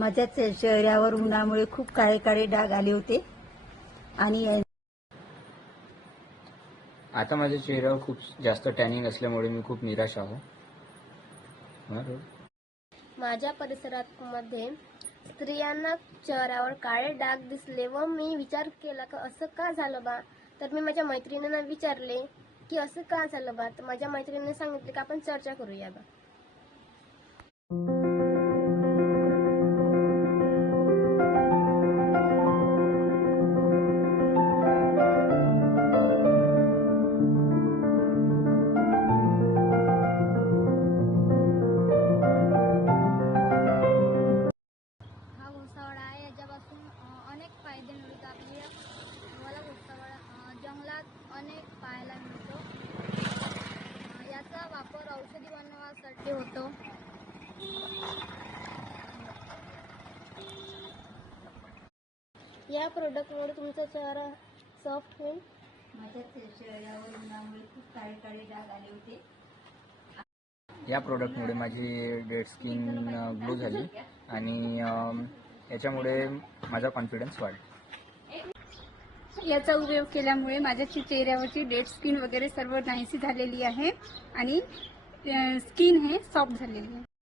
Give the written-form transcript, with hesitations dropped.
माझ्या चेहऱ्यावर उन्हामुळे खूप काळे काळे डाग आले होते आणि आता माझ्या चेहऱ्यावर खूप जास्त टॅनिंग असल्यामुळे मी खूप निराश आहे. माझ्या परिसरामध्ये स्त्रियांना चेहऱ्यावर काळे डाग दिसले व मी विचार केला की असं का झालं बा. तर मी माझ्या मैत्रिणींना विचारले की असं का झालं बा. तर माझ्या मैत्रिणीने सांगितले की आपण चर्चा करूया बा. अनेक फायदे मिळतात. मला घोसावळा जंगलात अनेक पाहायला मिळतो. याचा वापर औषधी बनवण्यासाठी होतो. या प्रोडक्टमुळे तुमचा चेहरा सॉफ्ट होईल. माझ्या चेहऱ्यावर उन्हामुळे खूप काळे काळे डाग आले होते. या प्रोडक्टमुळे माझी डेड स्किन ग्लो झाली आणि याच्यामुळे माझा कॉन्फिडन्स वाढला. याचा उपयोग केल्यामुळे माझ्या चेहऱ्यावरची डेड स्किन वगैरे सर्व नाहीशी झालेली आहे आणि स्किन हे सॉफ्ट झालेली आहे.